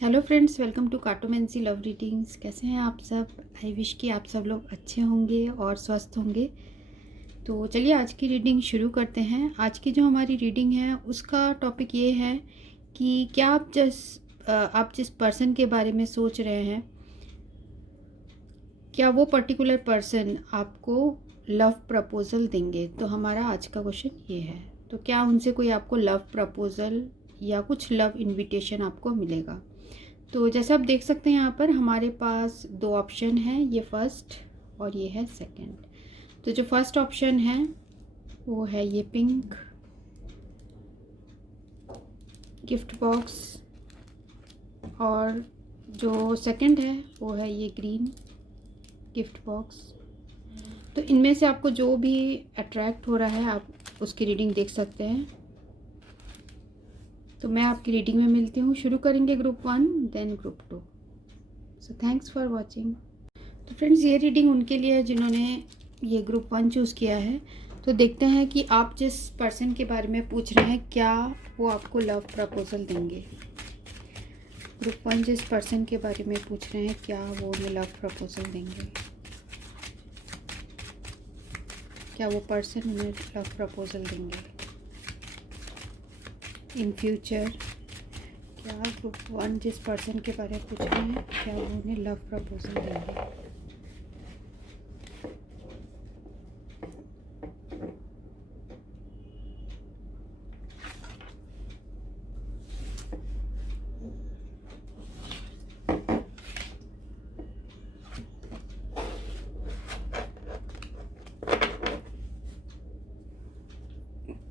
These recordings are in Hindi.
Hello friends, welcome to cartomancy love readings. कैसे हैं आप सब? आई विश कि आप सब लोग अच्छे होंगे और स्वस्थ होंगे। तो चलिए आज की रीडिंग शुरू करते हैं। आज की जो हमारी रीडिंग है उसका टॉपिक ये है कि क्या आप जिस पर्सन के बारे में सोच रहे हैं, क्या वो पर्टिकुलर पर्सन आपको लव प्रपोज़ल देंगे। तो हमारा आज का क्वेश्चन ये है। तो क्या उनसे कोई आपको लव प्रपोज़ल या कुछ लव इनविटेशन आपको मिलेगा। तो जैसे आप देख सकते हैं यहाँ पर हमारे पास दो ऑप्शन हैं, ये फर्स्ट और ये है सेकंड। तो जो फर्स्ट ऑप्शन है वो है ये पिंक गिफ्ट बॉक्स, और जो सेकंड है वो है ये ग्रीन गिफ्ट बॉक्स। तो इनमें से आपको जो भी अट्रैक्ट हो रहा है आप उसकी रीडिंग देख सकते हैं। तो मैं आपकी रीडिंग में मिलती हूँ। शुरू करेंगे group 1 then group 2। So thanks for watching. तो फ्रेंड्स, ये रीडिंग उनके लिए है जिन्होंने ये ग्रुप 1 चूज़ किया है। तो देखते हैं कि आप जिस पर्सन के बारे में पूछ रहे हैं क्या वो आपको लव प्रपोज़ल देंगे। ग्रुप 1 जिस पर्सन के बारे में पूछ रहे हैं क्या वो उन्हें लव प्रपोज़ल देंगे, क्या वो पर्सन उन्हें लव प्रपोज़ल देंगे इन फ्यूचर। क्या ग्रुप 1 जिस पर्सन के बारे में पूछ रहे हैं क्या वो उन्हें लव प्रपोज़ल देंगे।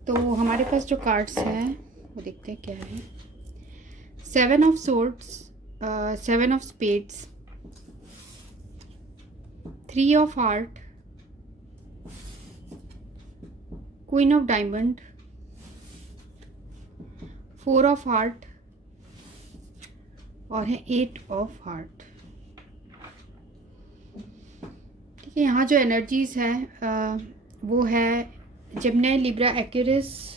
तो हमारे पास जो कार्ड्स हैं वो देखते हैं क्या है। 7 of swords, 7 of spades, 3 of heart, queen of diamond, 4 of heart और है 8 ऑफ हार्ट। ठीक है, यहाँ जो एनर्जीज है वो है जेमिनी, लिब्रा, एक्वेरियस,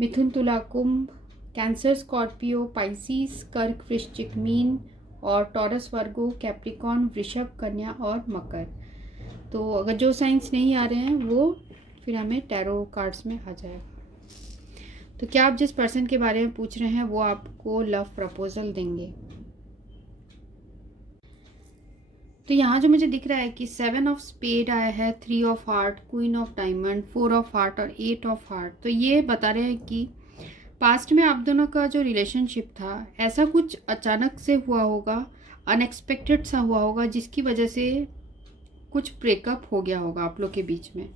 मिथुन, तुला, कुंभ, कैंसर, स्कॉर्पियो, पाइसिस, कर्क, वृश्चिक, मीन और टॉरस, वर्गो, कैप्रिकॉर्न, वृषभ, कन्या और मकर। तो अगर जो साइंस नहीं आ रहे हैं वो फिर हमें टैरो कार्ड्स में आ जाएगा। तो क्या आप जिस पर्सन के बारे में पूछ रहे हैं वो आपको लव प्रपोजल देंगे। तो यहाँ जो मुझे दिख रहा है कि 7 ऑफ स्पेड आया है, 3 of heart, queen of diamond, 4 of heart और 8 ऑफ हार्ट। तो ये बता रहे हैं कि पास्ट में आप दोनों का जो रिलेशनशिप था ऐसा कुछ अचानक से हुआ होगा, अनएक्सपेक्टेड सा हुआ होगा, जिसकी वजह से कुछ ब्रेकअप हो गया होगा आप लोग के बीच में।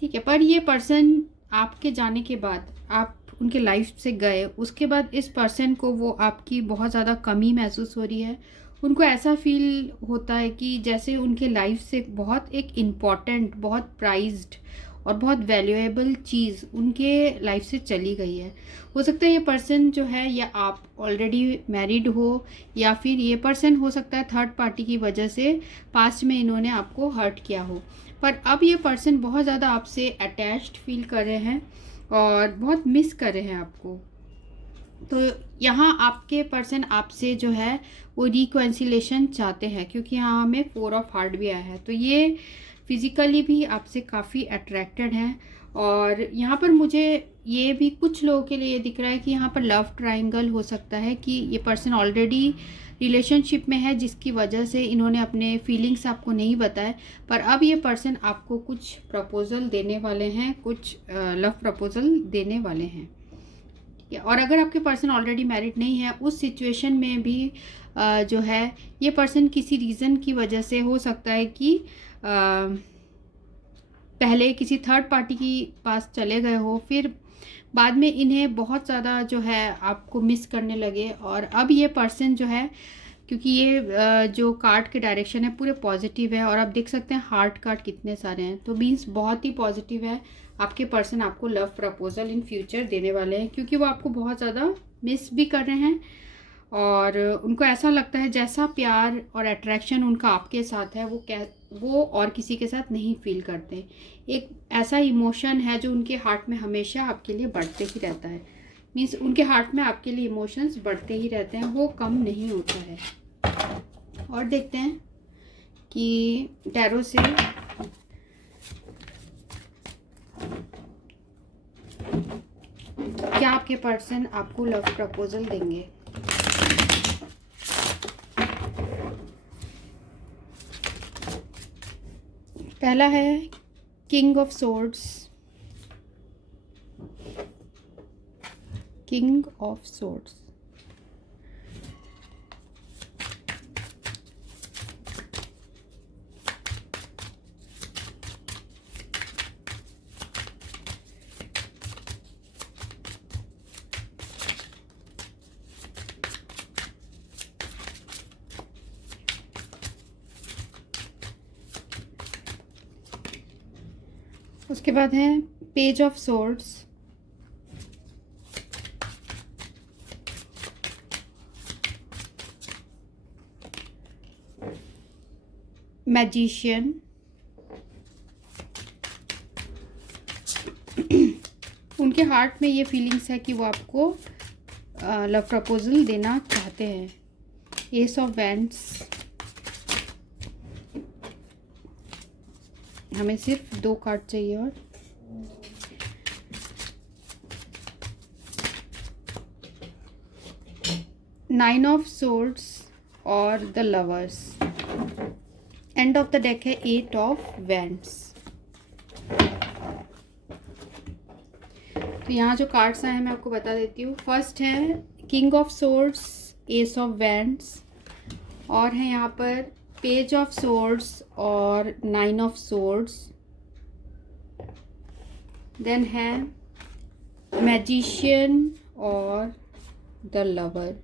ठीक है, पर ये पर्सन आपके जाने के बाद, आप उनके लाइफ से गए उसके बाद इस पर्सन को वो आपकी बहुत ज़्यादा कमी महसूस हो रही है। उनको ऐसा फील होता है कि जैसे उनके लाइफ से बहुत एक इम्पॉर्टेंट, बहुत प्राइज्ड और बहुत वैल्यूएबल चीज़ उनके लाइफ से चली गई है। हो सकता है ये पर्सन जो है या आप ऑलरेडी मैरिड हो या फिर ये पर्सन हो सकता है थर्ड पार्टी की वजह से पास्ट में इन्होंने आपको हर्ट किया हो, पर अब ये पर्सन बहुत ज़्यादा आपसे अटैच्ड फील कर रहे हैं और बहुत मिस कर रहे हैं आपको। तो यहाँ आपके पर्सन आपसे जो है वो रिकॉन्सिलेशन चाहते हैं, क्योंकि यहाँ हमें 4 ऑफ हार्ट भी आया है। तो ये फिज़िकली भी आपसे काफ़ी अट्रैक्टेड हैं। और यहाँ पर मुझे ये भी कुछ लोगों के लिए ये दिख रहा है कि यहाँ पर लव ट्रायंगल हो सकता है, कि ये पर्सन ऑलरेडी रिलेशनशिप में है जिसकी वजह से इन्होंने अपने फीलिंग्स आपको नहीं बताए, पर अब ये पर्सन आपको कुछ प्रपोज़ल देने वाले हैं, कुछ लव प्रपोज़ल देने वाले हैं। और अगर आपके पर्सन ऑलरेडी मैरिड नहीं है उस सिचुएशन में भी जो है ये पर्सन किसी रीज़न की वजह से हो सकता है कि पहले किसी थर्ड पार्टी की पास चले गए हो, फिर बाद में इन्हें बहुत ज़्यादा जो है आपको मिस करने लगे। और अब ये पर्सन जो है, क्योंकि ये जो कार्ड के डायरेक्शन है पूरे पॉजिटिव है और आप देख सकते हैं हार्ट कार्ड कितने सारे हैं, तो मीन्स बहुत ही पॉजिटिव है। आपके पर्सन आपको लव प्रपोजल इन फ्यूचर देने वाले हैं, क्योंकि वो आपको बहुत ज़्यादा मिस भी कर रहे हैं और उनको ऐसा लगता है जैसा प्यार और अट्रैक्शन उनका आपके साथ है वो और किसी के साथ नहीं फील करते। एक ऐसा इमोशन है जो उनके हार्ट में हमेशा आपके लिए बढ़ते ही रहता है। मीन्स उनके हार्ट में आपके लिए इमोशंस बढ़ते ही रहते हैं, वो कम नहीं होता है। और देखते हैं कि टैरो से क्या आपके पर्सन आपको लव प्रपोजल देंगे। पहला है king of swords, king of swords. उसके बाद है पेज ऑफ सोर्ड्स, मैजिशियन, उनके हार्ट में ये फीलिंग्स है कि वो आपको लव प्रपोजल देना चाहते हैं। एस ऑफ वैंड्स, हमें सिर्फ 2 कार्ड चाहिए। और नाइन ऑफ सोर्ड्स और the lovers. End of the deck है 8 ऑफ वैंड्स। तो यहाँ जो कार्ड्स आए हैं मैं आपको बता देती हूँ। फर्स्ट है king of swords, S of wands, और है यहाँ पर पेज ऑफ सोर्ड्स और 9 ऑफ सोर्ड्स। देन है मैजिशियन और द लवर।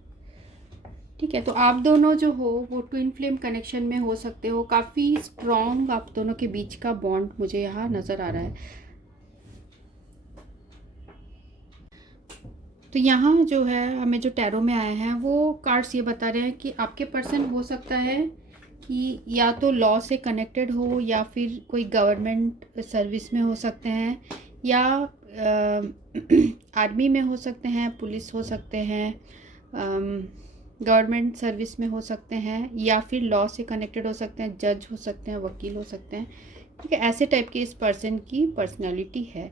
ठीक है, तो आप दोनों जो हो वो ट्विन फ्लेम कनेक्शन में हो सकते हो। काफ़ी स्ट्रॉन्ग आप दोनों के बीच का बॉन्ड मुझे यहाँ नज़र आ रहा है। तो यहाँ जो है हमें जो टैरो में आए हैं वो कार्ड्स ये बता रहे हैं कि आपके पर्सन हो सकता है कि या तो लॉ से कनेक्टेड हो या फिर कोई गवर्नमेंट सर्विस में हो सकते हैं, या आर्मी में हो सकते हैं, पुलिस हो सकते हैं, गवर्नमेंट सर्विस में हो सकते हैं, या फिर लॉ से कनेक्टेड हो सकते हैं, जज हो सकते हैं, वकील हो सकते हैं। ठीक है, ऐसे टाइप के इस पर्सन की पर्सनालिटी है।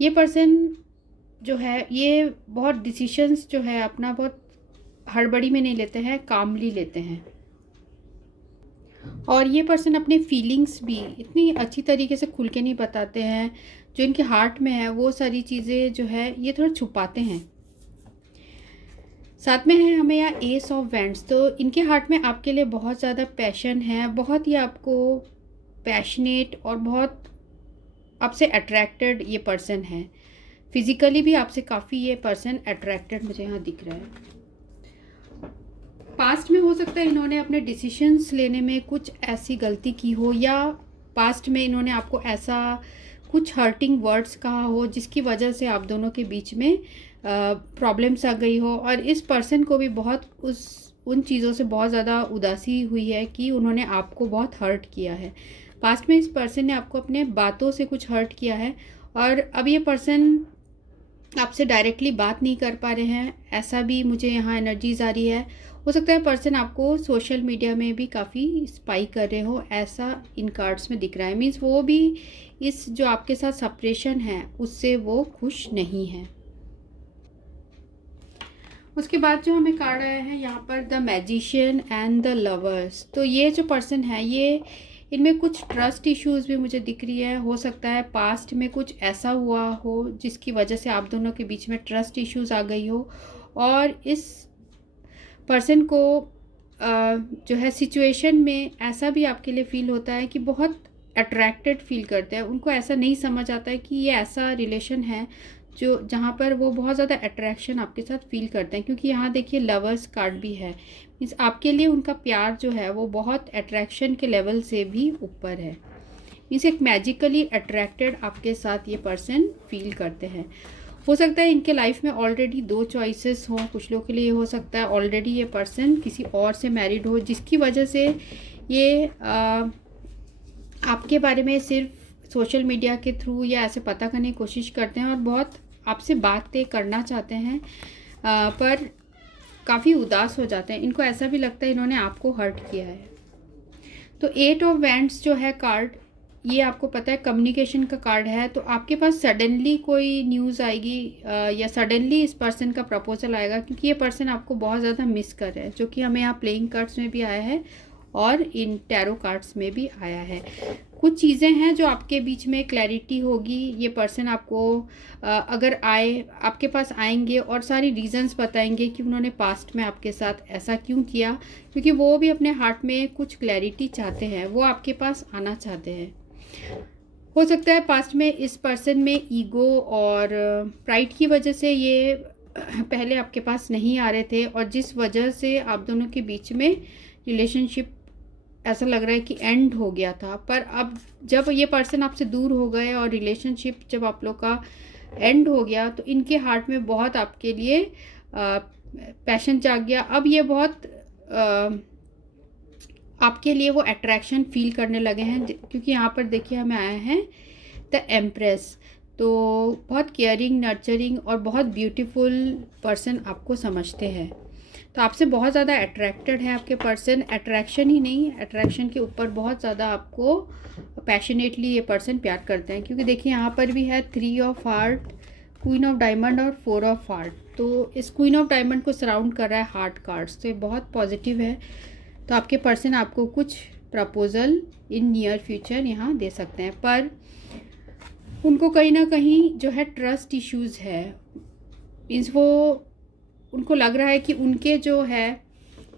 ये पर्सन जो है ये बहुत डिसीशंस जो है अपना बहुत हड़बड़ी में नहीं लेते हैं, कामली लेते हैं। और ये पर्सन अपने फीलिंग्स भी इतनी अच्छी तरीके से खुल के नहीं बताते हैं। जो इनके हार्ट में है वो सारी चीज़ें जो है ये थोड़ा छुपाते हैं। साथ में है हमें यहाँ एस ऑफ वैंड्स। तो इनके हार्ट में आपके लिए बहुत ज़्यादा पैशन है, बहुत ही आपको पैशनेट और बहुत आपसे अट्रैक्टेड ये पर्सन है। फिजिकली भी आपसे काफ़ी ये पर्सन अट्रैक्टेड मुझे यहाँ दिख रहा है। पास्ट में हो सकता है इन्होंने अपने डिसीशंस लेने में कुछ ऐसी गलती की हो, या पास्ट में इन्होंने आपको ऐसा कुछ हर्टिंग वर्ड्स कहा हो जिसकी वजह से आप दोनों के बीच में प्रॉब्लम्स आ गई हो। और इस पर्सन को भी बहुत उन चीज़ों से बहुत ज़्यादा उदासी हुई है कि उन्होंने आपको बहुत हर्ट किया है। पास्ट में इस पर्सन ने आपको अपने बातों से कुछ हर्ट किया है, और अब ये पर्सन आपसे डायरेक्टली बात नहीं कर पा रहे हैं, ऐसा भी मुझे यहाँ एनर्जीज आ रही है। हो सकता है पर्सन आपको सोशल मीडिया में भी काफ़ी स्पाई कर रहे हो, ऐसा इन कार्ड्स में दिख रहा है। मीन्स वो भी इस जो आपके साथ सेपरेशन है उससे वो खुश नहीं है। उसके बाद जो हमें कार्ड आया है यहाँ पर the magician and the lovers. तो ये जो पर्सन है ये इनमें कुछ ट्रस्ट इश्यूज भी मुझे दिख रही है। हो सकता है पास्ट में कुछ ऐसा हुआ हो जिसकी वजह से आप दोनों के बीच में ट्रस्ट इश्यूज आ गई हो, और इस पर्सन को जो है सिचुएशन में ऐसा भी आपके लिए फील होता है कि बहुत अट्रैक्टेड फील करते हैं। उनको ऐसा नहीं समझ आता है कि ये ऐसा रिलेशन है जो जहाँ पर वो बहुत ज़्यादा अट्रैक्शन आपके साथ फील करते हैं, क्योंकि यहाँ देखिए लवर्स कार्ड भी है। मीन्स आपके लिए उनका प्यार जो है वो बहुत अट्रैक्शन के लेवल से भी ऊपर है। मीन्स एक मैजिकली अट्रैक्टेड आपके साथ ये पर्सन फील करते हैं। हो सकता है इनके लाइफ में ऑलरेडी 2 चॉइसेस हों। कुछ लोगों के लिए हो सकता है ऑलरेडी ये पर्सन किसी और से मैरिड हो, जिसकी वजह से ये आपके बारे में सिर्फ सोशल मीडिया के थ्रू या ऐसे पता करने की कोशिश करते हैं और बहुत आपसे बातें करना चाहते हैं पर काफ़ी उदास हो जाते हैं। इनको ऐसा भी लगता है इन्होंने आपको हर्ट किया है। तो 8 ऑफ वैंड्स जो है कार्ड, ये आपको पता है कम्युनिकेशन का कार्ड है। तो आपके पास सडनली कोई न्यूज़ आएगी या सडनली इस पर्सन का प्रपोजल आएगा, क्योंकि ये पर्सन आपको बहुत ज़्यादा मिस कर रहा है, जो कि हमें यहाँ प्लेइंग कार्ड्स में भी आया है और इन टैरो कार्ड्स में भी आया है। कुछ चीज़ें हैं जो आपके बीच में क्लैरिटी होगी। ये पर्सन आपको अगर आए, आपके पास आएंगे और सारी रीजंस बताएंगे कि उन्होंने पास्ट में आपके साथ ऐसा क्यों किया, क्योंकि वो भी अपने हार्ट में कुछ क्लैरिटी चाहते हैं, वो आपके पास आना चाहते हैं। हो सकता है पास्ट में इस पर्सन में ईगो और प्राइड की वजह से ये पहले आपके पास नहीं आ रहे थे, और जिस वजह से आप दोनों के बीच में रिलेशनशिप ऐसा लग रहा है कि एंड हो गया था। पर अब जब ये पर्सन आपसे दूर हो गए और रिलेशनशिप जब आप लोग का एंड हो गया, तो इनके हार्ट में बहुत आपके लिए पैशन जाग गया। अब ये बहुत आपके लिए वो अट्रैक्शन फील करने लगे हैं, क्योंकि यहाँ पर देखिए हमें आया है द एम्प्रेस। तो बहुत केयरिंग, नर्चरिंग और बहुत ब्यूटीफुल पर्सन आपको समझते हैं। तो आपसे बहुत ज़्यादा अट्रैक्टेड है आपके पर्सन। अट्रैक्शन ही नहीं, अट्रैक्शन के ऊपर बहुत ज़्यादा आपको पैशनेटली ये पर्सन प्यार करते हैं, क्योंकि देखिए यहाँ पर भी है 3 of heart, queen of diamond और 4 ऑफ हार्ट। तो इस क्वीन ऑफ डायमंड को सराउंड कर रहा है हार्ट कार्ड्स, तो ये बहुत पॉजिटिव है। तो आपके पर्सन आपको कुछ प्रपोजल इन नियर फ्यूचर यहाँ दे सकते हैं, पर उनको कहीं ना कहीं जो है ट्रस्ट इश्यूज़ है। मीन्स वो, उनको लग रहा है कि उनके जो है,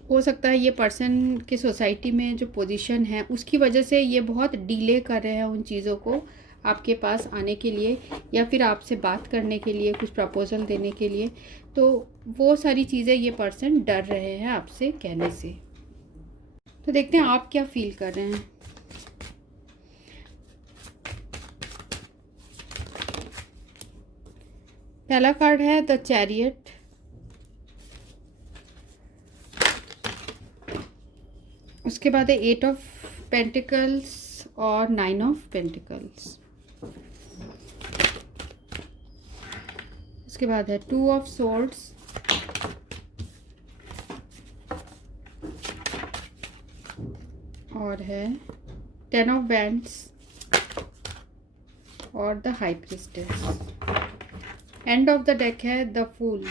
हो सकता है ये पर्सन के सोसाइटी में जो पोजीशन है उसकी वजह से ये बहुत डिले कर रहे हैं उन चीज़ों को आपके पास आने के लिए, या फिर आपसे बात करने के लिए, कुछ प्रपोजल देने के लिए। तो वो सारी चीज़ें ये पर्सन डर रहे हैं आपसे कहने से। तो देखते हैं आप क्या फील कर रहे हैं। पहला कार्ड है द चैरियट, उसके बाद है 8 ऑफ पेंटिकल्स और 9 ऑफ पेंटिकल्स, उसके बाद है 2 ऑफ सोर्ड्स, और है 10 ऑफ वैंड्स और the high priestess. End of the deck है द फूल।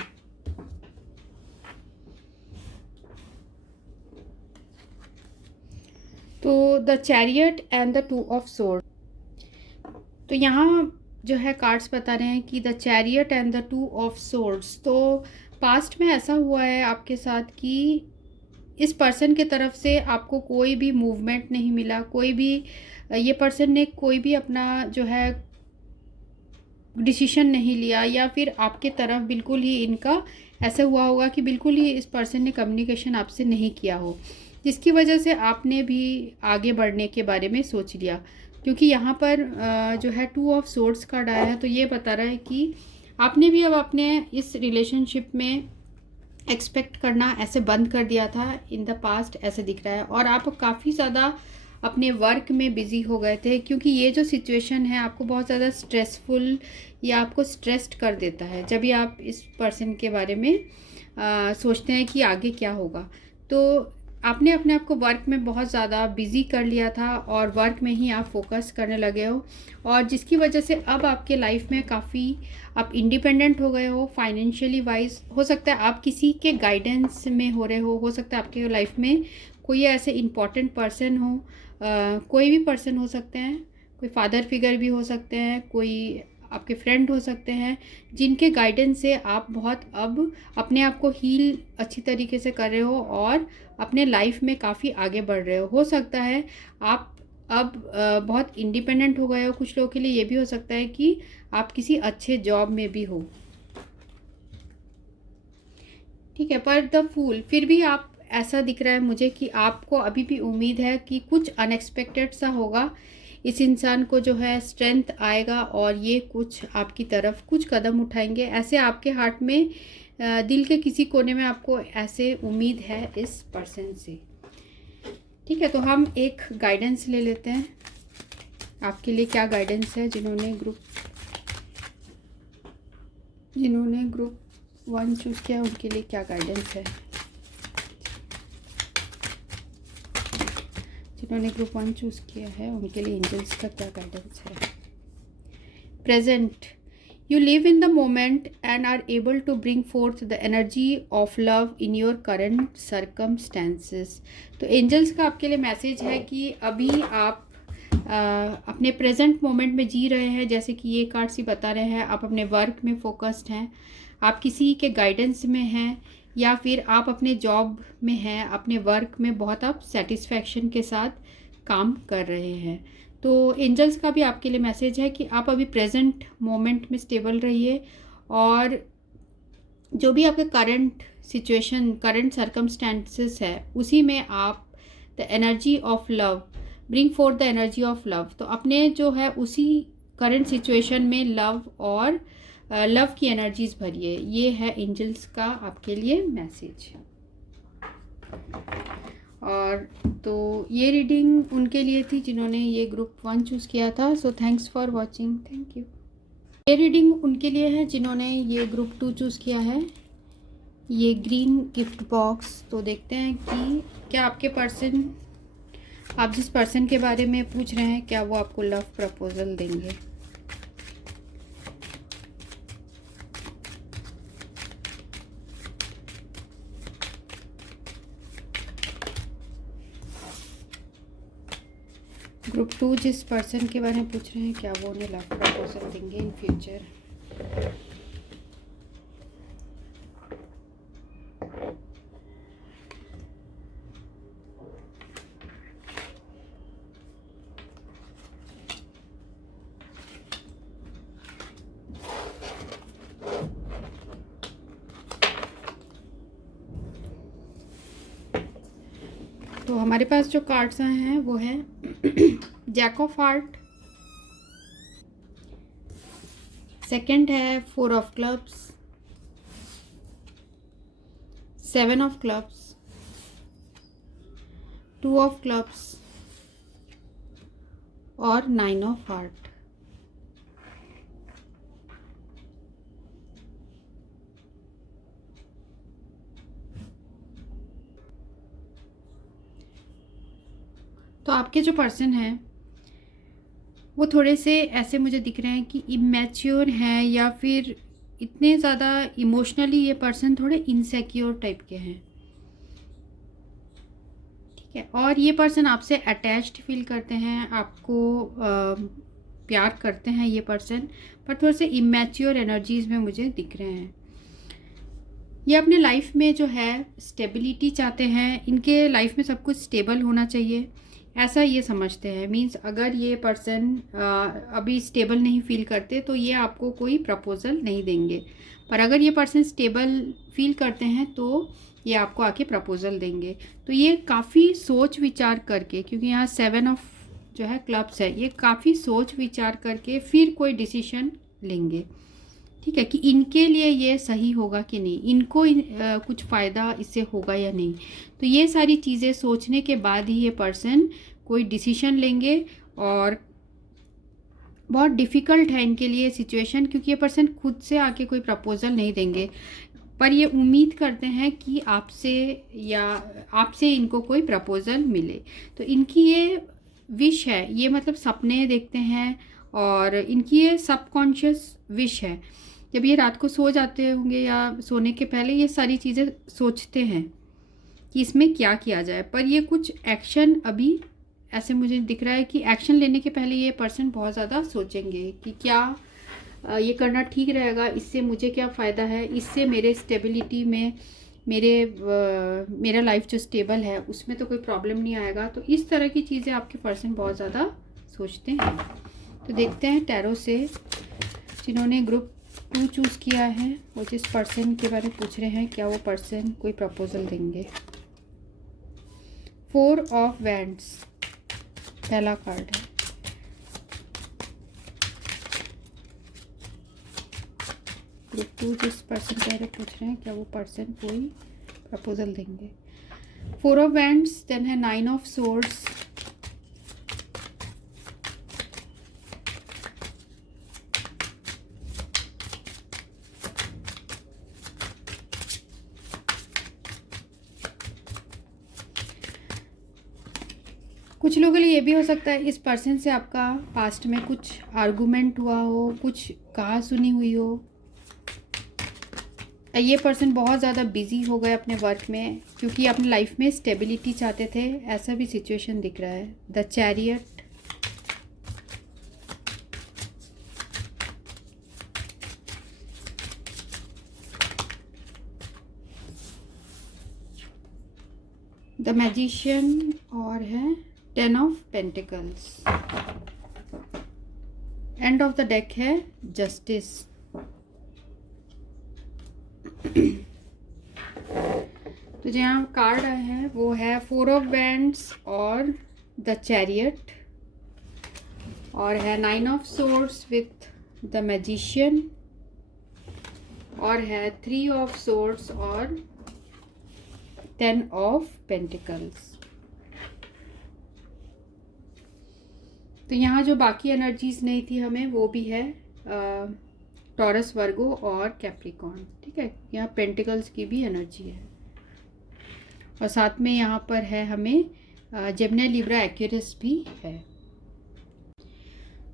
तो the chariot and the 2 of sword. तो यहाँ जो है कार्ड्स बता रहे हैं कि the chariot and the 2 of swords. तो पास्ट में ऐसा हुआ है आपके साथ कि इस पर्सन के तरफ से आपको कोई भी मूवमेंट नहीं मिला, कोई भी ये पर्सन ने कोई भी अपना जो है डिसीजन नहीं लिया, या फिर आपके तरफ बिल्कुल ही इनका ऐसा हुआ होगा कि बिल्कुल ही इस पर्सन ने कम्युनिकेशन आपसे नहीं किया हो, जिसकी वजह से आपने भी आगे बढ़ने के बारे में सोच लिया। क्योंकि यहाँ पर जो है 2 ऑफ सोर्ड्स कार्ड आया है, तो ये बता रहा है कि आपने भी अब अपने इस रिलेशनशिप में एक्सपेक्ट करना ऐसे बंद कर दिया था इन द पास्ट, ऐसे दिख रहा है। और आप काफ़ी ज़्यादा अपने वर्क में बिज़ी हो गए थे, क्योंकि ये जो सिचुएशन है आपको बहुत ज़्यादा स्ट्रेसफुल या आपको स्ट्रेस्ड कर देता है जब भी आप इस पर्सन के बारे में सोचते हैं कि आगे क्या होगा। तो आपने अपने आप को वर्क में बहुत ज़्यादा बिज़ी कर लिया था और वर्क में ही आप फोकस करने लगे हो, और जिसकी वजह से अब आपके लाइफ में काफ़ी आप इंडिपेंडेंट हो गए हो फाइनेंशियली वाइज। हो सकता है आप किसी के गाइडेंस में हो रहे हो सकता है आपके लाइफ में कोई ऐसे इम्पॉर्टेंट पर्सन हो, कोई भी पर्सन हो सकते हैं, कोई फादर फिगर भी हो सकते हैं, कोई आपके फ्रेंड हो सकते हैं, जिनके गाइडेंस से आप बहुत अब अपने आप को हील अच्छी तरीके से कर रहे हो और अपने लाइफ में काफ़ी आगे बढ़ रहे हो सकता है आप अब बहुत इंडिपेंडेंट हो गए हो। कुछ लोगों के लिए ये भी हो सकता है कि आप किसी अच्छे जॉब में भी हो, ठीक है। पर द फूल, फिर भी आप, ऐसा दिख रहा है मुझे कि आपको अभी भी उम्मीद है कि कुछ अनएक्सपेक्टेड सा होगा, इस इंसान को जो है स्ट्रेंथ आएगा और ये कुछ आपकी तरफ कुछ कदम उठाएंगे। ऐसे आपके हार्ट में दिल के किसी कोने में आपको ऐसे उम्मीद है इस पर्सन से, ठीक है। तो हम एक गाइडेंस ले लेते हैं आपके लिए, क्या गाइडेंस है जिन्होंने ग्रुप जिन्होंने ग्रुप 1 चूज़ किया उनके लिए क्या गाइडेंस है? जिन्होंने ग्रुप 1 चूज़ किया है उनके लिए एंजल्स का क्या गाइडेंस है? Present, you live in the moment and are able to bring forth the energy of love in your current circumstances. तो एंजल्स का आपके लिए मैसेज है कि अभी आप अपने प्रेजेंट मोमेंट में जी रहे हैं, जैसे कि ये कार्ड्स ही बता रहे हैं। आप अपने वर्क में फोकस्ड हैं, आप किसी के गाइडेंस में हैं, या फिर आप अपने जॉब में हैं, अपने वर्क में बहुत आप सेटिस्फैक्शन के साथ काम कर रहे हैं। तो एंजल्स का भी आपके लिए मैसेज है कि आप अभी प्रेजेंट मोमेंट में स्टेबल रहिए, और जो भी आपके करंट सिचुएशन, करंट सर्कमस्टेंसेस है, उसी में आप the energy of love, bring for the energy of love. तो अपने जो है उसी करंट सिचुएशन में लव और लव की एनर्जीज भरिए। ये है एंजल्स का आपके लिए मैसेज। और तो ये रीडिंग उनके लिए थी जिन्होंने ये ग्रुप 1 चूज़ किया था। सो thanks for watching, thank you. ये रीडिंग उनके लिए है जिन्होंने ये ग्रुप 2 चूज़ किया है, ये ग्रीन गिफ्ट बॉक्स। तो देखते हैं कि क्या आपके पर्सन, आप जिस पर्सन के बारे में पूछ रहे हैं, क्या वो आपको लव प्रपोजल देंगे। ग्रुप 2 जिस पर्सन के बारे में पूछ रहे हैं, क्या वो उन्हें लव प्रपोजल देंगे इन फ्यूचर। तो हमारे पास जो कार्ड्स आए हैं वो है जैक ऑफ हार्ट, सेकंड है 4 of clubs, 7 of clubs, 2 of clubs और 9 ऑफ हार्ट। तो आपके जो पर्सन हैं वो थोड़े से ऐसे मुझे दिख रहे हैं कि इमैच्योर हैं, या फिर इतने ज़्यादा इमोशनली ये पर्सन थोड़े इनसेक्योर टाइप के हैं, ठीक है। और ये पर्सन आपसे अटैच्ड फील करते हैं, आपको प्यार करते हैं ये पर्सन, पर थोड़े से इमैच्योर एनर्जीज़ में मुझे दिख रहे हैं। ये अपने लाइफ में जो है स्टेबिलिटी चाहते हैं, इनके लाइफ में सब कुछ स्टेबल होना चाहिए, ऐसा ये समझते हैं। मींस अगर ये पर्सन अभी स्टेबल नहीं फील करते तो ये आपको कोई प्रपोजल नहीं देंगे, पर अगर ये पर्सन स्टेबल फील करते हैं तो ये आपको आके प्रपोजल देंगे। तो ये काफ़ी सोच विचार करके, क्योंकि यहाँ 7 ऑफ जो है क्लब्स है, ये काफ़ी सोच विचार करके फिर कोई डिसीजन लेंगे, ठीक है, कि इनके लिए ये सही होगा कि नहीं, इनको कुछ फ़ायदा इससे होगा या नहीं। तो ये सारी चीज़ें सोचने के बाद ही ये पर्सन कोई डिसीजन लेंगे, और बहुत डिफ़िकल्ट है इनके लिए सिचुएशन, क्योंकि ये पर्सन खुद से आके कोई प्रपोजल नहीं देंगे, पर ये उम्मीद करते हैं कि आपसे या आपसे इनको कोई प्रपोजल मिले। तो इनकी ये विश है, ये मतलब सपने देखते हैं, और इनकी ये सबकॉन्शियस विश है। जब ये रात को सो जाते होंगे या सोने के पहले ये सारी चीज़ें सोचते हैं कि इसमें क्या किया जाए, पर ये कुछ एक्शन अभी ऐसे मुझे दिख रहा है कि एक्शन लेने के पहले ये पर्सन बहुत ज़्यादा सोचेंगे कि क्या ये करना ठीक रहेगा, इससे मुझे क्या फ़ायदा है, इससे मेरे स्टेबिलिटी में, मेरा लाइफ जो स्टेबल है उसमें तो कोई प्रॉब्लम नहीं आएगा। तो इस तरह की चीज़ें आपके पर्सन बहुत ज़्यादा सोचते हैं। तो देखते हैं टैरो से जिन्होंने ग्रुप 2 चूज़ किया है, वो जिस पर्सन के बारे में पूछ रहे हैं, क्या वो पर्सन कोई प्रपोजल देंगे। 4 ऑफ वैंड्स पहला कार्ड है, ग्रुप 2 जिस पर्सन के बारे में पूछ रहे हैं, क्या वो पर्सन कोई प्रपोजल देंगे। 4 ऑफ वैंड्स, देन है 9 ऑफ सोर्ड्स, कुछ लोगों के लिए ये भी हो सकता है इस पर्सन से आपका पास्ट में कुछ आर्गुमेंट हुआ हो, कुछ कहा सुनी हुई हो। ये पर्सन बहुत ज़्यादा बिजी हो गए अपने वर्क में क्योंकि अपनी लाइफ में स्टेबिलिटी चाहते थे, ऐसा भी सिचुएशन दिख रहा है। द चैरियट, द मैजिशियन और है 10 of pentacles. End of the deck है जस्टिस। तो जहाँ कार्ड आए हैं वो है 4 ऑफ वैंड्स और द चैरियट, और है 9 of swords with the magician, और है 3 ऑफ सोर्ड्स और 10 ऑफ पेंटिकल्स। तो यहाँ जो बाकी एनर्जीज नहीं थी हमें वो भी है टॉरस, वर्गो और कैप्रिकॉर्न। ठीक है, यहाँ पेंटिकल्स की भी एनर्जी है और साथ में यहाँ पर है हमें जेमिनी, लिब्रा, एक्वेरियस भी है।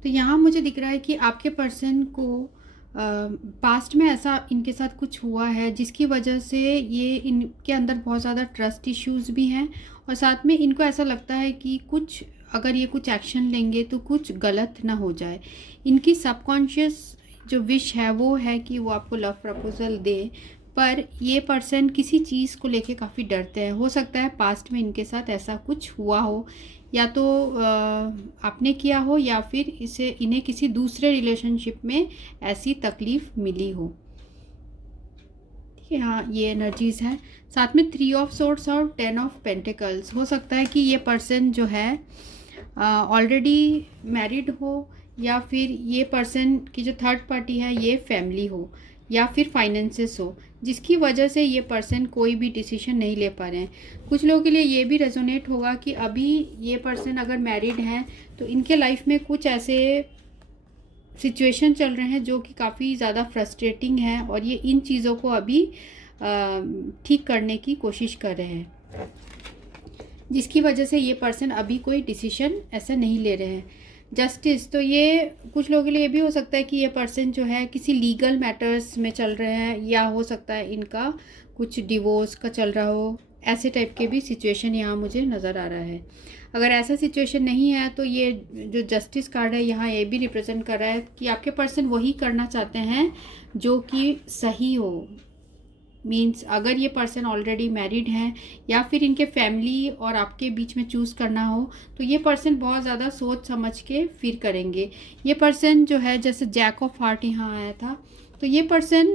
तो यहाँ मुझे दिख रहा है कि आपके पर्सन को पास्ट में ऐसा इनके साथ कुछ हुआ है जिसकी वजह से ये इनके अंदर बहुत ज़्यादा ट्रस्ट इश्यूज भी हैं, और साथ में इनको ऐसा लगता है कि कुछ अगर ये कुछ एक्शन लेंगे तो कुछ गलत ना हो जाए। इनकी सबकॉन्शियस जो विश है वो है कि वो आपको लव प्रपोजल दे, पर ये पर्सन किसी चीज़ को लेके काफ़ी डरते हैं। हो सकता है पास्ट में इनके साथ ऐसा कुछ हुआ हो, या तो आपने किया हो या फिर इन्हें किसी दूसरे रिलेशनशिप में ऐसी तकलीफ़ मिली हो। ठीक है, हाँ ये एनर्जीज़ है। साथ में 3 ऑफ सोर्ड्स और 10 ऑफ पेंटिकल्स। हो सकता है कि ये पर्सन जो है ऑलरेडी मैरिड हो, या फिर ये पर्सन की जो थर्ड पार्टी है ये फैमिली हो, या फिर फाइनेंसेस हो, जिसकी वजह से ये पर्सन कोई भी डिसीजन नहीं ले पा रहे हैं। कुछ लोगों के लिए ये भी रेजोनेट होगा कि अभी ये पर्सन अगर मैरिड हैं तो इनके लाइफ में कुछ ऐसे सिचुएशन चल रहे हैं जो कि काफ़ी ज़्यादा फ्रस्ट्रेटिंग है, और ये इन चीज़ों को अभी ठीक करने की कोशिश कर रहे हैं, जिसकी वजह से ये पर्सन अभी कोई डिसीजन ऐसा नहीं ले रहे हैं। जस्टिस, तो ये कुछ लोगों के लिए ये भी हो सकता है कि ये पर्सन जो है किसी लीगल मैटर्स में चल रहे हैं, या हो सकता है इनका कुछ डिवोर्स का चल रहा हो। ऐसे टाइप के भी सिचुएशन यहाँ मुझे नज़र आ रहा है। अगर ऐसा सिचुएशन नहीं है तो ये जो जस्टिस कार्ड है यहाँ ये भी रिप्रेजेंट कर रहा है कि आपके पर्सन वही करना चाहते हैं जो कि सही हो। मीन्स अगर ये पर्सन ऑलरेडी मैरिड हैं या फिर इनके फैमिली और आपके बीच में चूज़ करना हो तो ये पर्सन बहुत ज़्यादा सोच समझ के फिर करेंगे। ये पर्सन जो है, जैसे जैक ऑफ हार्ट यहाँ आया था, तो ये पर्सन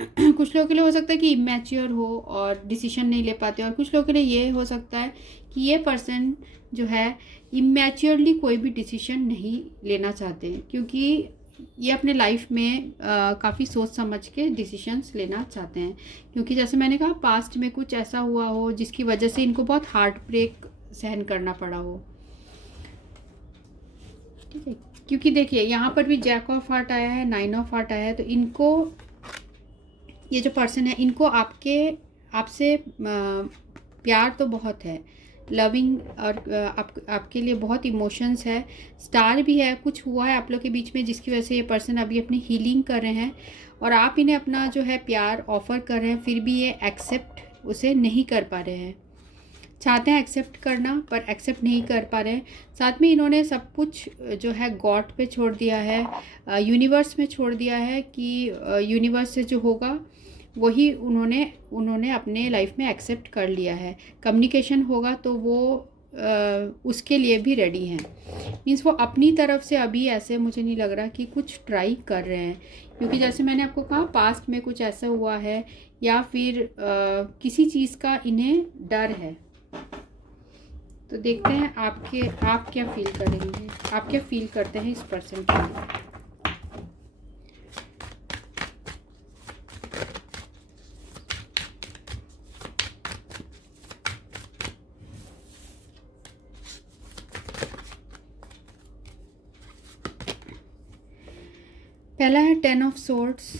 कुछ लोगों के लिए हो सकता है कि इमैच्योर हो और डिसीजन नहीं ले पाते, और कुछ लोगों के लिए ये हो सकता है कि ये पर्सन जो है इमैच्योरली कोई भी डिसीजन नहीं लेना चाहते, क्योंकि ये अपने लाइफ में काफ़ी सोच समझ के डिसीशंस लेना चाहते हैं। क्योंकि जैसे मैंने कहा पास्ट में कुछ ऐसा हुआ हो जिसकी वजह से इनको बहुत हार्ट ब्रेक सहन करना पड़ा हो। ठीक है, क्योंकि देखिए यहाँ पर भी जैक ऑफ हार्ट आया है, 9 ऑफ हार्ट आया है, तो इनको ये जो पर्सन है इनको आपसे प्यार तो बहुत है, लविंग, और आपके लिए बहुत इमोशंस है। स्टार भी है, कुछ हुआ है आप लोग के बीच में जिसकी वजह से ये पर्सन अभी अपनी हीलिंग कर रहे हैं, और आप इन्हें अपना जो है प्यार ऑफर कर रहे हैं, फिर भी ये एक्सेप्ट उसे नहीं कर पा रहे हैं। चाहते हैं एक्सेप्ट करना पर एक्सेप्ट नहीं कर पा रहे हैं। साथ में इन्होंने सब कुछ जो है गॉड पे छोड़ दिया है, यूनिवर्स में छोड़ दिया है कि यूनिवर्स से जो होगा वही उन्होंने अपने लाइफ में एक्सेप्ट कर लिया है। कम्युनिकेशन होगा तो वो उसके लिए भी रेडी हैं। मीन्स वो अपनी तरफ से अभी ऐसे मुझे नहीं लग रहा कि कुछ ट्राई कर रहे हैं, क्योंकि जैसे मैंने आपको कहा पास्ट में कुछ ऐसा हुआ है या फिर किसी चीज़ का इन्हें डर है। तो देखते हैं आप क्या फील करेंगे, आप क्या फील करते हैं इस पर्सन के लिए। पहला है 10 ऑफ सोर्ड्स,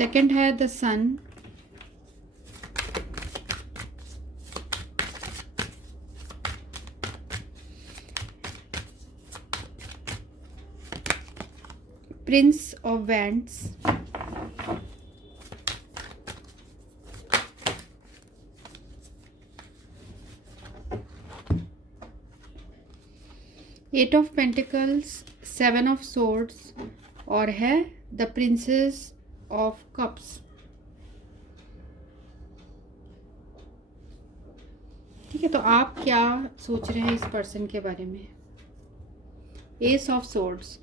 सेकंड है the sun, prince of wands, eight of pentacles, seven of swords और है द प्रिंसेस ऑफ कप्स। ठीक है, तो आप क्या सोच रहे हैं इस पर्सन के बारे में? S of swords,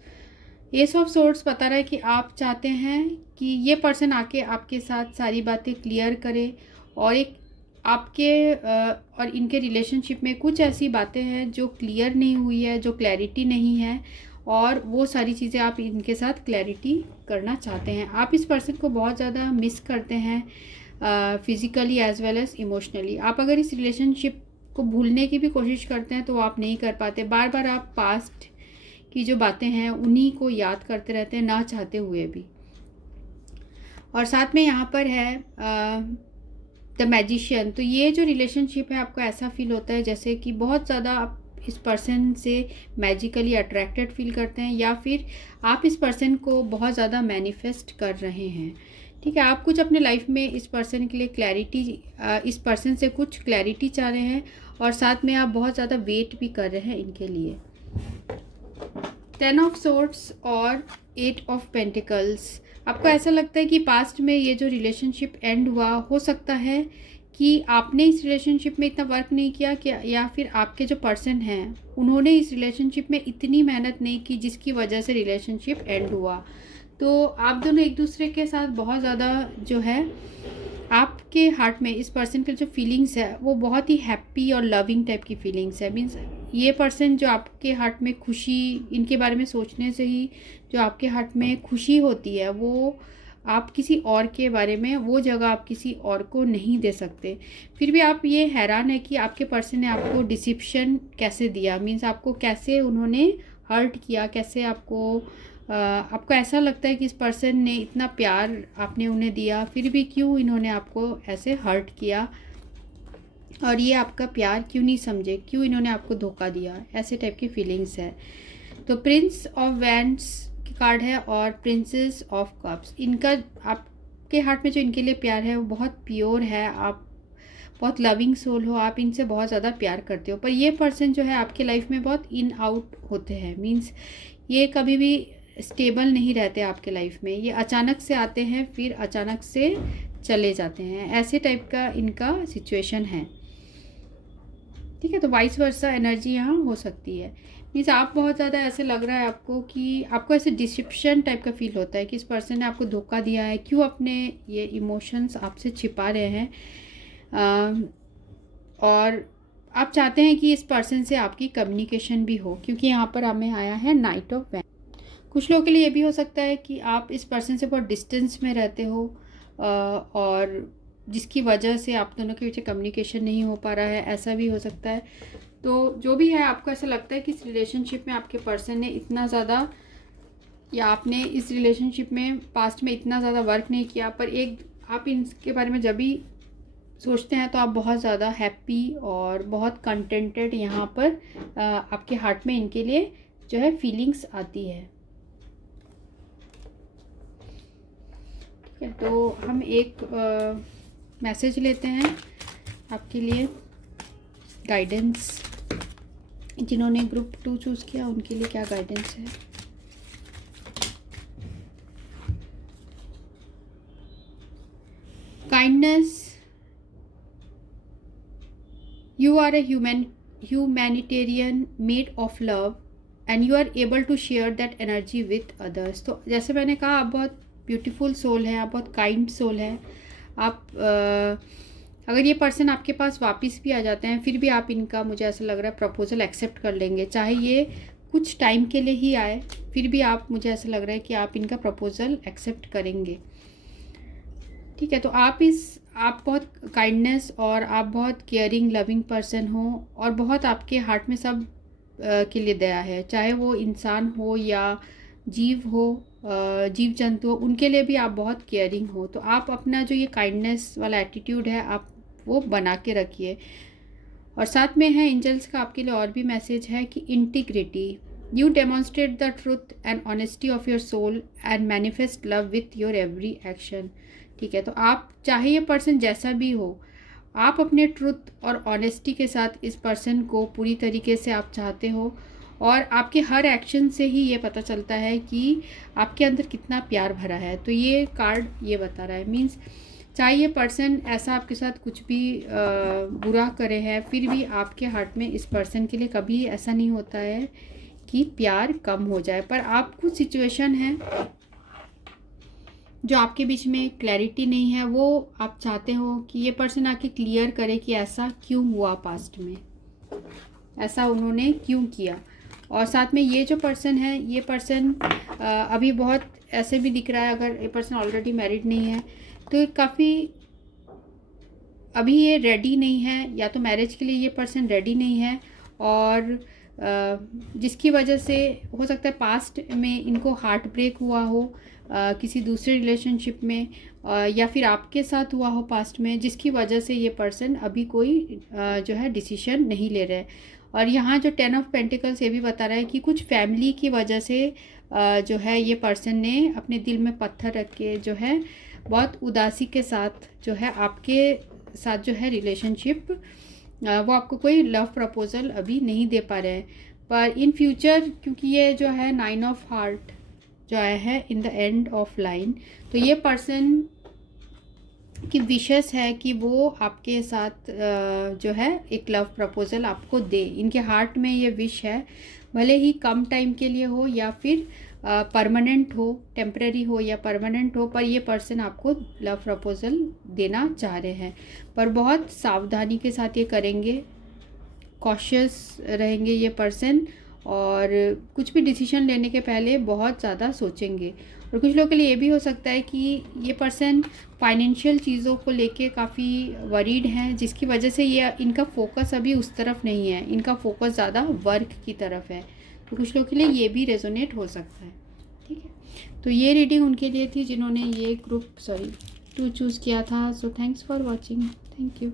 S of swords बता रहा है कि आप चाहते हैं कि ये पर्सन आके आपके साथ सारी बातें क्लियर करे और एक आपके और इनके रिलेशनशिप में कुछ ऐसी बातें हैं जो क्लियर नहीं हुई है, जो क्लैरिटी नहीं है, और वो सारी चीज़ें आप इनके साथ क्लैरिटी करना चाहते हैं। आप इस पर्सन को बहुत ज़्यादा मिस करते हैं physically as well as emotionally. आप अगर इस रिलेशनशिप को भूलने की भी कोशिश करते हैं तो आप नहीं कर पाते, बार बार आप पास्ट की जो बातें हैं उन्हीं को याद करते रहते हैं ना चाहते हुए भी। और साथ में यहाँ पर है द मैजिशियन। तो ये जो रिलेशनशिप है आपको ऐसा फील होता है जैसे कि बहुत ज़्यादा आप इस पर्सन से मैजिकली अट्रैक्टेड फील करते हैं, या फिर आप इस पर्सन को बहुत ज़्यादा मैनिफेस्ट कर रहे हैं। ठीक है, आप कुछ अपने लाइफ में इस पर्सन के लिए क्लैरिटी, इस पर्सन से कुछ क्लैरिटी चाह रहे हैं, और साथ में आप बहुत ज़्यादा वेट भी कर रहे हैं इनके लिए। 10 ऑफ सोर्ड्स और 8 ऑफ पेंटिकल्स। आपको ऐसा लगता है कि पास्ट में ये जो रिलेशनशिप एंड हुआ, हो सकता है कि आपने इस रिलेशनशिप में इतना वर्क नहीं किया कि, या फिर आपके जो पर्सन हैं उन्होंने इस रिलेशनशिप में इतनी मेहनत नहीं की जिसकी वजह से रिलेशनशिप एंड हुआ। तो आप दोनों एक दूसरे के साथ बहुत ज़्यादा जो है, आपके हार्ट में इस पर्सन के जो फीलिंग्स है वो बहुत ही हैप्पी और लविंग टाइप की फीलिंग्स है। मीन्स ये पर्सन जो आपके हार्ट में खुशी, इनके बारे में सोचने से ही जो आपके हार्ट में खुशी होती है वो आप किसी और के बारे में, वो जगह आप किसी और को नहीं दे सकते। फिर भी आप ये हैरान है कि आपके पर्सन ने आपको डिसिप्शन कैसे दिया। मीन्स आपको कैसे उन्होंने हर्ट किया, कैसे आपको ऐसा लगता है कि इस पर्सन ने इतना प्यार आपने उन्हें दिया, फिर भी क्यों इन्होंने आपको ऐसे हर्ट किया, और ये आपका प्यार क्यों नहीं समझे, क्यों इन्होंने आपको धोखा दिया, ऐसे टाइप की फीलिंग्स है। तो प्रिंस ऑफ वैंड्स की कार्ड है और प्रिंसेस ऑफ कप्स। इनका आपके हार्ट में जो इनके लिए प्यार है वो बहुत प्योर है, आप बहुत लविंग सोल हो, आप इनसे बहुत ज़्यादा प्यार करते हो। पर ये पर्सन जो है आपके लाइफ में बहुत इन आउट होते हैं। मीन्स ये कभी भी स्टेबल नहीं रहते आपके लाइफ में, ये अचानक से आते हैं फिर अचानक से चले जाते हैं, ऐसे टाइप का इनका सिचुएशन है। ठीक है, तो वाइस वर्सा एनर्जी यहाँ हो सकती है। मीन्स आप बहुत ज़्यादा ऐसे लग रहा है आपको कि आपको ऐसे डिसिप्शन टाइप का फील होता है कि इस पर्सन ने आपको धोखा दिया है, क्यों अपने ये इमोशंस आपसे छिपा रहे हैं, और आप चाहते हैं कि इस पर्सन से आपकी कम्युनिकेशन भी हो, क्योंकि यहाँ पर हमें आया है नाइट ऑफ वैंड। कुछ लोगों के लिए ये भी हो सकता है कि आप इस पर्सन से बहुत डिस्टेंस में रहते हो, और जिसकी वजह से आप दोनों के बीच कम्युनिकेशन नहीं हो पा रहा है, ऐसा भी हो सकता है। तो जो भी है, आपको ऐसा लगता है कि इस रिलेशनशिप में आपके पर्सन ने इतना ज़्यादा, या आपने इस रिलेशनशिप में पास्ट में इतना ज़्यादा वर्क नहीं किया, पर एक आप इनके बारे में जब भी सोचते हैं तो आप बहुत ज़्यादा हैप्पी और बहुत कंटेंटेड यहाँ पर आपके हार्ट में इनके लिए जो है फीलिंग्स आती है। ठीक है, तो हम एक मैसेज लेते हैं आपके लिए, गाइडेंस। जिन्होंने ग्रुप 2 चूज़ किया उनके लिए क्या गाइडेंस है? Kindness, you are a humanitarian made of love and you are able to share that energy with others. तो जैसे मैंने कहा, आप बहुत ब्यूटीफुल सोल है, आप बहुत काइंड सोल है। आप अगर ये पर्सन आपके पास वापस भी आ जाते हैं फिर भी आप इनका, मुझे ऐसा लग रहा है, प्रपोजल एक्सेप्ट कर लेंगे, चाहे ये कुछ टाइम के लिए ही आए, फिर भी आप, मुझे ऐसा लग रहा है कि आप इनका प्रपोजल एक्सेप्ट करेंगे। ठीक है, तो आप बहुत काइंडनेस और आप बहुत केयरिंग लविंग पर्सन हो, और बहुत आपके हार्ट में सब के लिए दया है, चाहे वो इंसान हो या जीव हो, जीव जंतु, उनके लिए भी आप बहुत केयरिंग हो। तो आप अपना जो ये काइंडनेस वाला एटीट्यूड है आप वो बना के रखिए। और साथ में है एंजल्स का आपके लिए और भी मैसेज है कि integrity, you demonstrate the truth and honesty of your soul and manifest love with your every action. ठीक है, तो आप चाहे ये पर्सन जैसा भी हो, आप अपने ट्रुथ और ऑनेस्टी के साथ इस पर्सन को पूरी तरीके से आप चाहते हो, और आपके हर एक्शन से ही ये पता चलता है कि आपके अंदर कितना प्यार भरा है। तो ये कार्ड ये बता रहा है, मीन्स चाहे ये पर्सन ऐसा आपके साथ कुछ भी बुरा करे है, फिर भी आपके हार्ट में इस पर्सन के लिए कभी ऐसा नहीं होता है कि प्यार कम हो जाए। पर आप कुछ सिचुएशन है जो आपके बीच में क्लैरिटी नहीं है, वो आप चाहते हो कि ये पर्सन आके क्लियर करे कि ऐसा क्यों हुआ, पास्ट में ऐसा उन्होंने क्यों किया। और साथ में ये जो पर्सन है, ये पर्सन अभी बहुत ऐसे भी दिख रहा है, अगर ये पर्सन ऑलरेडी मैरिड नहीं है तो काफ़ी अभी ये रेडी नहीं है, या तो मैरिज के लिए ये पर्सन रेडी नहीं है, और जिसकी वजह से हो सकता है पास्ट में इनको हार्ट ब्रेक हुआ हो किसी दूसरे रिलेशनशिप में, या फिर आपके साथ हुआ हो पास्ट में, जिसकी वजह से ये पर्सन अभी कोई जो है डिसीजन नहीं ले रहे। और यहाँ जो 10 ऑफ पेंटिकल्स ये भी बता रहा है कि कुछ फैमिली की वजह से जो है ये पर्सन ने अपने दिल में पत्थर रख के जो है बहुत उदासी के साथ जो है आपके साथ जो है रिलेशनशिप, वो आपको कोई लव प्रपोजल अभी नहीं दे पा रहे हैं। पर इन फ्यूचर, क्योंकि ये जो है 9 ऑफ हार्ट जो आया है in the end of line, तो ये पर्सन की विशेस है कि वो आपके साथ जो है एक लव प्रपोजल आपको दे। इनके हार्ट में ये विश है, भले ही कम टाइम के लिए हो या फिर परमानेंट हो, टेम्परेरी हो या परमानेंट हो, पर ये पर्सन आपको लव प्रपोजल देना चाह रहे हैं। पर बहुत सावधानी के साथ ये करेंगे, कॉशियस रहेंगे ये पर्सन, और कुछ भी डिसीजन लेने के पहले बहुत ज़्यादा सोचेंगे। और कुछ लोगों के लिए ये भी हो सकता है कि ये पर्सन फाइनेंशियल चीज़ों को लेके काफ़ी वरीड हैं, जिसकी वजह से ये इनका फोकस अभी उस तरफ नहीं है, इनका फोकस ज़्यादा वर्क की तरफ है। तो कुछ लोगों के लिए ये भी रेजोनेट हो सकता है। ठीक है, तो ये रीडिंग उनके लिए थी जिन्होंने ये ग्रुप 2 चूज़ किया था। सो thanks for watching, thank you.